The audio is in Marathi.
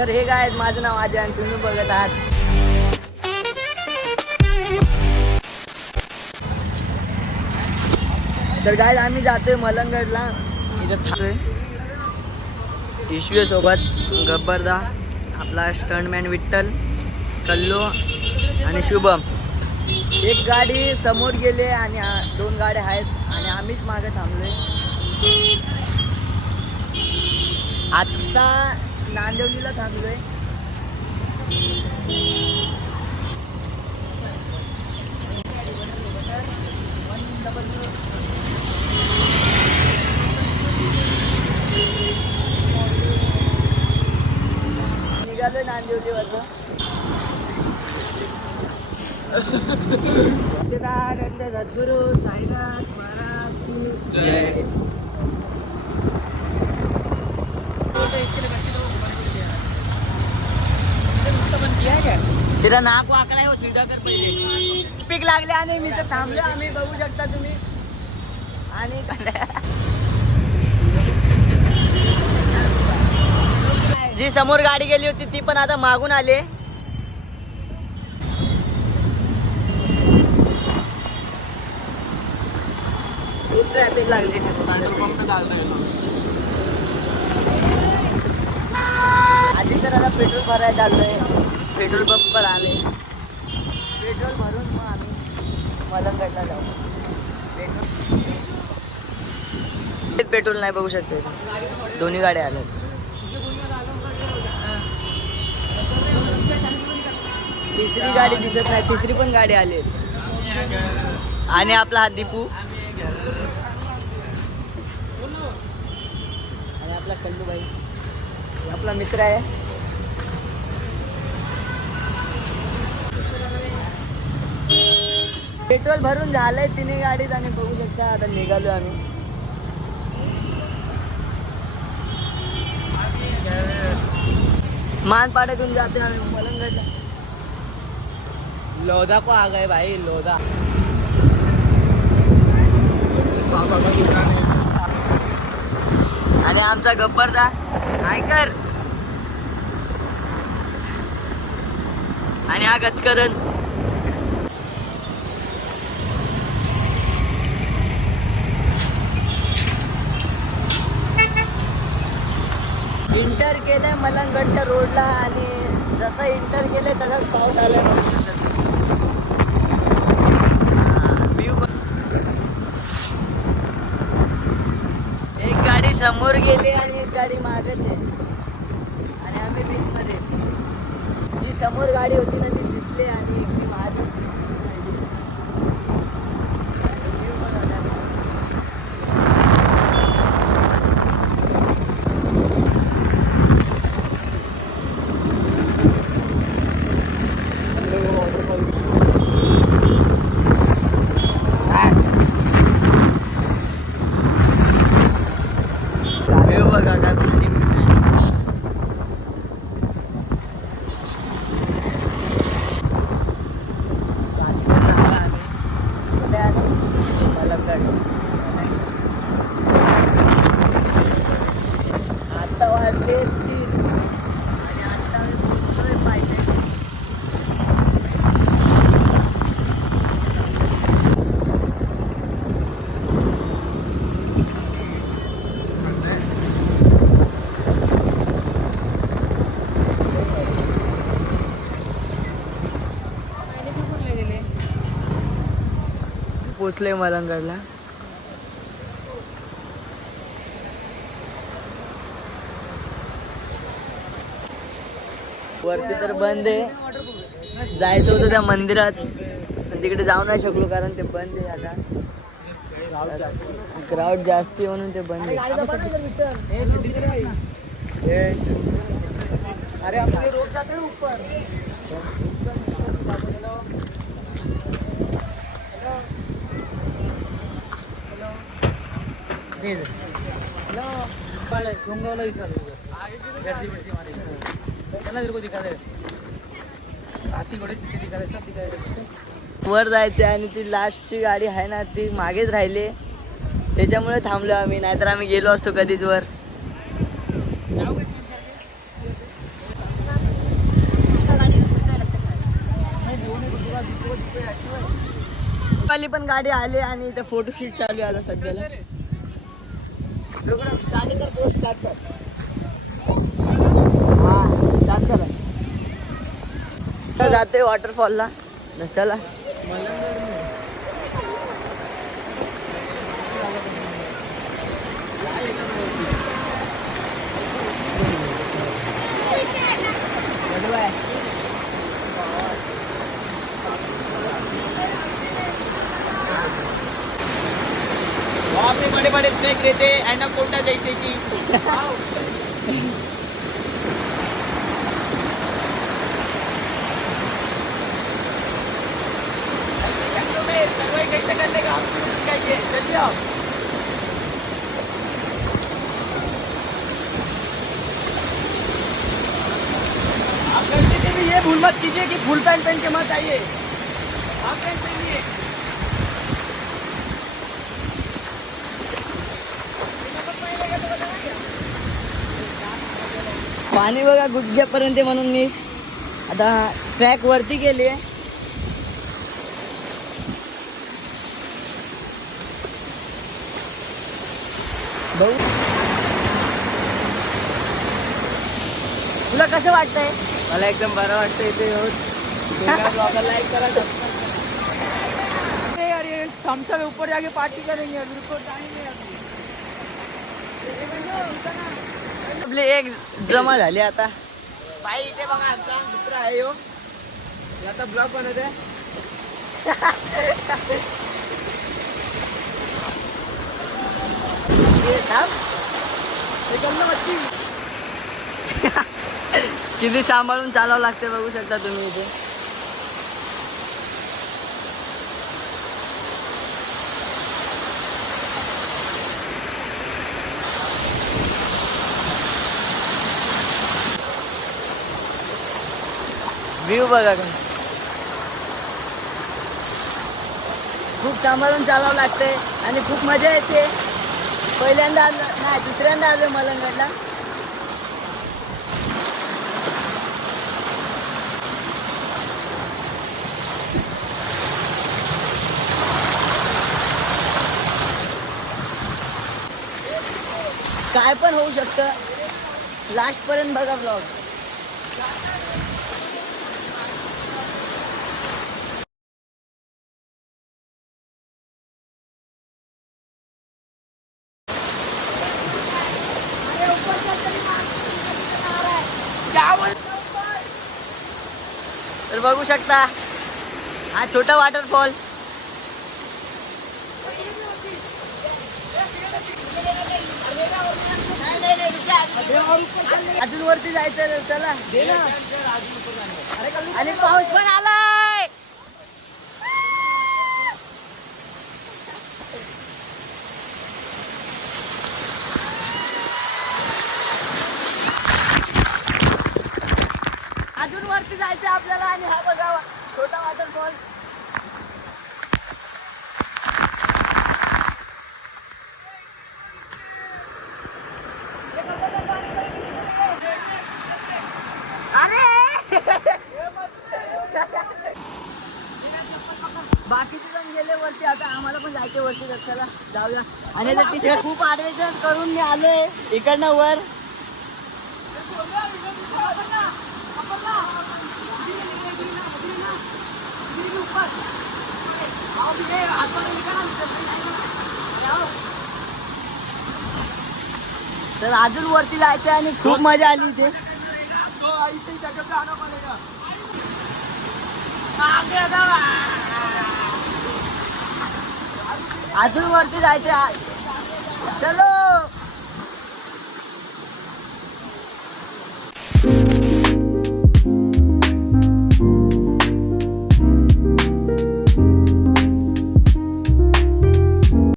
तर हे काय माझं नाव अजय आणि तुम्ही बघत आहात तर काय आम्ही जातोय मलंगडला. इथं थांबलोय ईश्वर सोबत गब्बरदा, आपला स्टंटमॅन विठ्ठल, कल्लो आणि शुभम. एक गाडी समोर गेले आणि 2 गाड्या आहेत आणि आम्हीच मागे थांबलोय. आता नांदिवलीला थांबलोय. निघालोय नांदिवलीवरचं. सद्गुरू साईनाथ महाराज की जय. तिला नाक वाकडा आहे सीधा कर पहिले. पीक लागले आणि मी तर थांबलो. आम्ही बघू शकता तुम्ही. आणि जी समोर गाडी गेली होती ती पण आता मागून आले. ट्रॅफिक लागली. आधी तर आता पेट्रोल भरायला चाललोय. पेट्रोल पंप पर आले. पेट्रोल भरून मग आम्ही मलंगडला जाऊ. पेट्रोल नाही बघू शकते. दोन्ही गाड्या आल्या. तिसरी गाडी दिसत नाही. तिसरी पण गाडी आली. आणि आपला हा दीपू आणि आपला कल्लू भाई आपला मित्र आहे. पेट्रोल भरून झालंय तिन्ही गाडीत आणि बघू शकता आता निघालो आम्ही. मानपाड्यातून जाते आम्ही मलंगडला. लोधा को आ गए भाई लोधा. आणि आमचा गब्बरदा ऐकर आणि हा गचकरण. इंटर केलंय मलंगडच्या रोडला आणि जसं इंटर केलंय तसाच पाऊस आलाय. एक गाडी समोर गेली आणि एक गाडी मागच आहे आणि आम्ही बीचमध्ये. जी समोर गाडी होती ना ती दिसली आणि ती मागे. बघा काय भारी आता वाजले 3 आणि आता आम्ही पोहोचलोय पाहिजे. पोचले मलंगडला. वरती तर बंद आहे. जायचं होतं त्या मंदिरात पण तिकडे जाऊ नाही शकलो कारण ते बंद आहे. आता क्राऊड जास्ती म्हणून ते बंद आहे. अरे आपले रोज जाते ऊपर. वर जायचे आणि ती लास्टची गाडी आहे ना ती मागेच राहिली. त्याच्यामुळे थांबलो आम्ही. नाहीतर आम्ही गेलो असतो कधीच वर. वाली पण गाडी आली आणि इथे फोटोशूट चालू आहे आता सध्याला. पोस्ट स्टार्ट कर. हा स्टार्ट करा. जाते वॉटरफॉलला. चला वहाँ पे बड़े बड़े स्नेक रहते हैं एनाकोंडा जैसे कि कैसे करने का आपको सिखाइए. चलिए आप. आप गलती से भी ये भूल मत कीजिए कि फुल पैंट पहन के मत आइए. आप पैंट पहनिए. पाणी बघा गुडघ्यापर्यंत म्हणून मी आता ट्रॅक वरती गेली आहे. तुला कसं वाटतंय? मला एकदम बरं वाटतं इथे येऊन. लाइक करा. अरे थम्स अप ऊपर जाके पार्टी करेंगे. अभी रुको टाइम है अभी. आपली एक जमा झाली आता. बाई इथे बघा आमचा मित्र आहे हो. आता ब्लॉग बनवते. किती सांभाळून चालावं लागते बघू शकता तुम्ही इथे. व्ह्यू बघा खूप सांभाळून चालावं लागते आणि खूप मजा येते. पहिल्यांदा आलं नाही, दुसऱ्यांदा आलो मलंगडला. काय पण होऊ शकतं. लास्ट पर्यंत बघा ब्लॉग. तर बघू शकता हा छोटा वॉटरफॉल. अजून वरती जायचं. चला आणि पाऊस पण आलाय. अजून वरती जायचं आपल्याला. आणि हा बघा छोटा वॉटरफॉल. बाकीचे जण गेले वरती. आता आम्हाला पण जायचं वरती. चला जाऊया. आणि टी शर्ट खूप ॲडव्हेंचर करून मी आलोय इकडनं वर. तर अजून वरती जायचं आणि खूप मजा आली इथे. अजून वरती जायचं. चलो